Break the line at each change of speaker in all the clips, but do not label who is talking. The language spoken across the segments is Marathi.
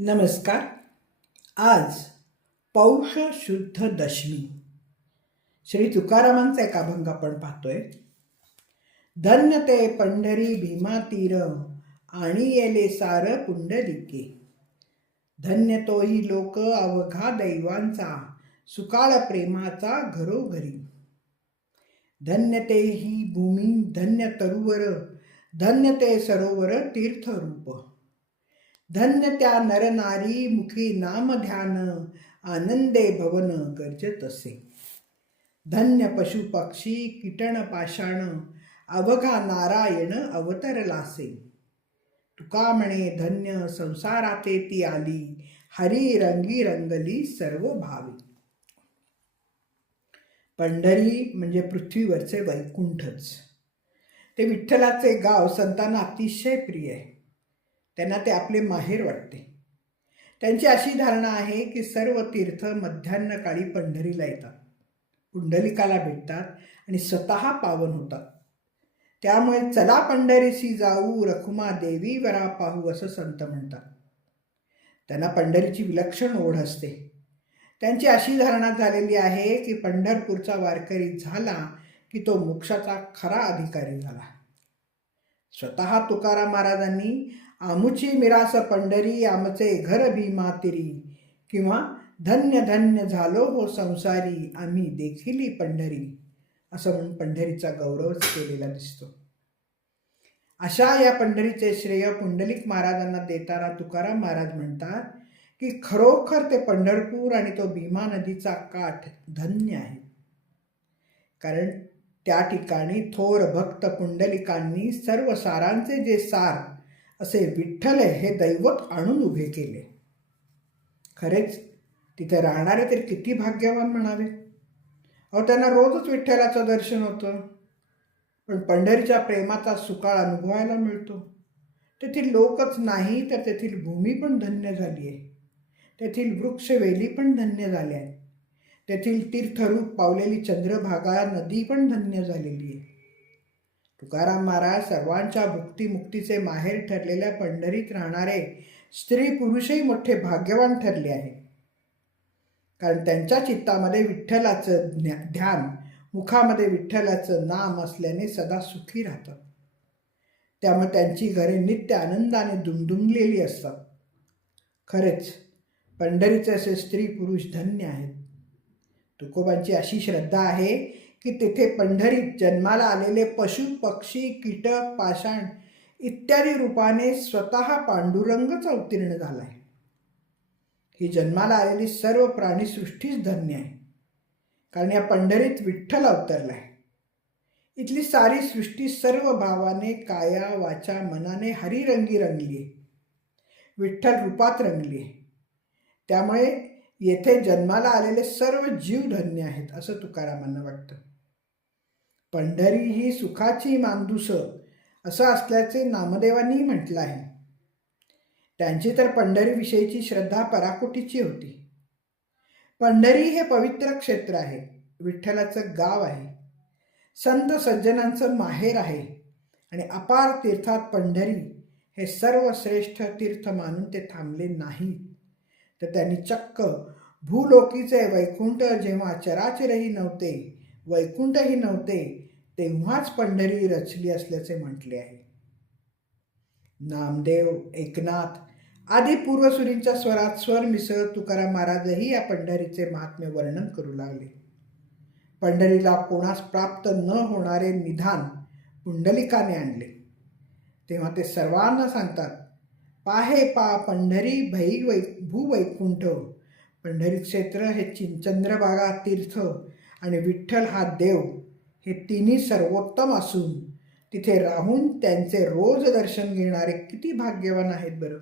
नमस्कार. आज पौष शुद्ध दशमी. श्री तुकारामांचा एक अभंग आपण पाहतोय. धन्य ते पंढरी भीमातीर आणि येले सार पुंडलिके. धन्य तोही लोक अवघा दैवांचा सुकाळ प्रेमाचा घरोघरी. धन्य ते ही भूमी धन्य तरुवर धन्य ते सरोवर तीर्थरूप. धन्य त्या नरनारी मुखी नाम ध्यान आनंदे भवन गरजत असे धन्य पशु पक्षी किटण पाषाण अवघा नारायण अवतरलासे तुका म्हणे धन्य संसाराते ती आली हरी रंगी रंगली सर्व भावी. पंढरी म्हणजे पृथ्वीवरचे वैकुंठच. ते विठ्ठलाचे गाव संतांना अतिशय प्रिय आहे. त्यांना ते आपले माहेर वाटते. त्यांची अशी धारणा आहे की सर्व तीर्थ मध्यान्ह काळी पंढरीला येतात. पुंडलिकाला भेटतात आणि स्वतः पावन होतात. त्यामुळे चला पंढरीशी जाऊ रखुमा देवी वरा पाहू असं संत म्हणतात. त्यांना पंढरीची विलक्षण ओढ असते. त्यांची अशी धारणा झालेली आहे की पंढरपूरचा वारकरी झाला की तो मोक्षाचा खरा अधिकारी झाला. स्वतः तुकाराम महाराजांनी आमुची मिरास पंढरी आमचे घर भीमा तिरी. किंवा धन्य धन्य झालो हो संसारी आम्ही देखिली पंढरी. असं म्हणून पंढरीचा गौरवच केलेला दिसतो. अशा या पंढरीचे श्रेय पुंडलिक महाराजांना देताना तुकाराम महाराज म्हणतात की खरोखर ते पंढरपूर आणि तो भीमा नदीचा काठ धन्य आहे. कारण त्या ठिकाणी थोर भक्त पुंडलिकांनी सर्व सारांचे जे सार असे विठ्ठल हे दैवत आणून उभे केले. खरेच तिथे राहणारे तर किती भाग्यवान म्हणावे. अहो त्यांना रोजच विठ्ठलाचं दर्शन होतं. पण पंढरीच्या प्रेमाचा सुकाळ अनुभवायला मिळतो. तेथील लोकच नाही तर तेथील भूमी पण धन्य झाली आहे तेथील वृक्षवेली पण धन्य झाल्या आहेत तेथील तीर्थरूप पावलेली चंद्रभागा नदी पण धन्य झालेली आहे तुकाराम महाराज सर्वांच्या भुक्तीमुक्तीचे माहेर ठरलेल्या पंढरीत राहणारे स्त्री पुरुषही मोठे भाग्यवान ठरले आहे. कारण त्यांच्या चित्तामध्ये विठ्ठलाचं ध्यान मुखामध्ये विठ्ठलाचं नाम असल्याने सदा सुखी राहतात त्यामुळे त्यांची घरे नित्य आनंदाने दुमदुमलेली असतात. खरेच पंढरीचे असे स्त्री पुरुष धन्य आहेत. तुकोबांची अशी श्रद्धा आहे की तिथे पंढरीत जन्माला आलेले पशु पक्षी कीटक पाषाण इत्यादी रूपाने स्वतः पांडुरंगच अवतीर्ण झाला आहे ही जन्माला आलेली सर्व प्राणीसृष्टीच धन्य आहे. कारण या पंढरीत विठ्ठल अवतरला आहे इथली सारी सृष्टी सर्व भावाने काया वाचा मनाने हरिरंगी रंगली आहे. विठ्ठल रूपात रंगली आहे. त्यामुळे येथे जन्माला आलेले सर्व जीव धन्य आहेत असं तुकारामांना वाटतं. पंढरी ही सुखाची मांदूस असं असल्याचे नामदेवांनी म्हटलं आहे. त्यांची तर पंढरीविषयीची श्रद्धा पराकोटीची होती. पंढरी हे पवित्र क्षेत्र आहे विठ्ठलाचं गाव आहे. संत सज्जनांचं माहेर आहे आणि अपार तीर्थात पंढरी हे सर्वश्रेष्ठ तीर्थ मानून ते थांबले नाही तर त्यांनी चक्क भूलोकीचे वैकुंठ जेव्हा चराचरही नव्हते वैकुंठही नव्हते तेव्हाच पंढरी रचली असल्याचे म्हटले आहे. नामदेव एकनाथ आदी पूर्वसुरींच्या स्वरात स्वर मिसळ तुकाराम महाराजही या पंढरीचे महात्म्य वर्णन करू लागले. पंढरीला कोणास प्राप्त न होणारे निधान पुंडलिकाने आणले. तेव्हा ते सर्वांना सांगतात पाहे पा पंढरी भै वै भूवैकुंठ पंढरी क्षेत्र हे चिंचंद्रबागा तीर्थ आणि विठ्ठल हा देव हे तिन्ही सर्वोत्तम असून तिथे राहून त्यांचे रोज दर्शन घेणारे किती भाग्यवान आहेत बरं.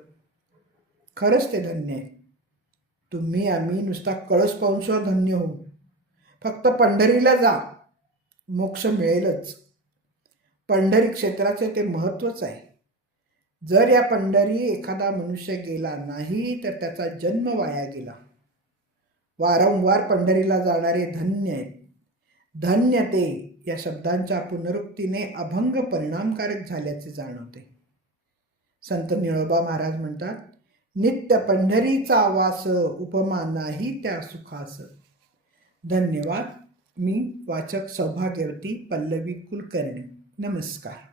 खरंच ते धन्य आहे तुम्ही आम्ही नुसता कळस पाहून सुद्धा धन्य होऊ. फक्त पंढरीला जा. मोक्ष मिळेलच. पंढरी क्षेत्राचे ते महत्त्वच आहे. जर या पंढरी एखादा मनुष्य गेला नाही तर त्याचा जन्म वाया गेला. वारंवार पंढरीला जाणारे धन्य आहेत. धन्य ते या शब्दांच्या पुनरुक्तीने अभंग परिणामकारक झाल्याचे जाणवते. संत निळोबा महाराज म्हणतात नित्य पंढरीचा वास उपमा नाही त्या सुखास. धन्यवाद. मी वाचक सौभाग्यवती पल्लवी कुलकर्णी. नमस्कार.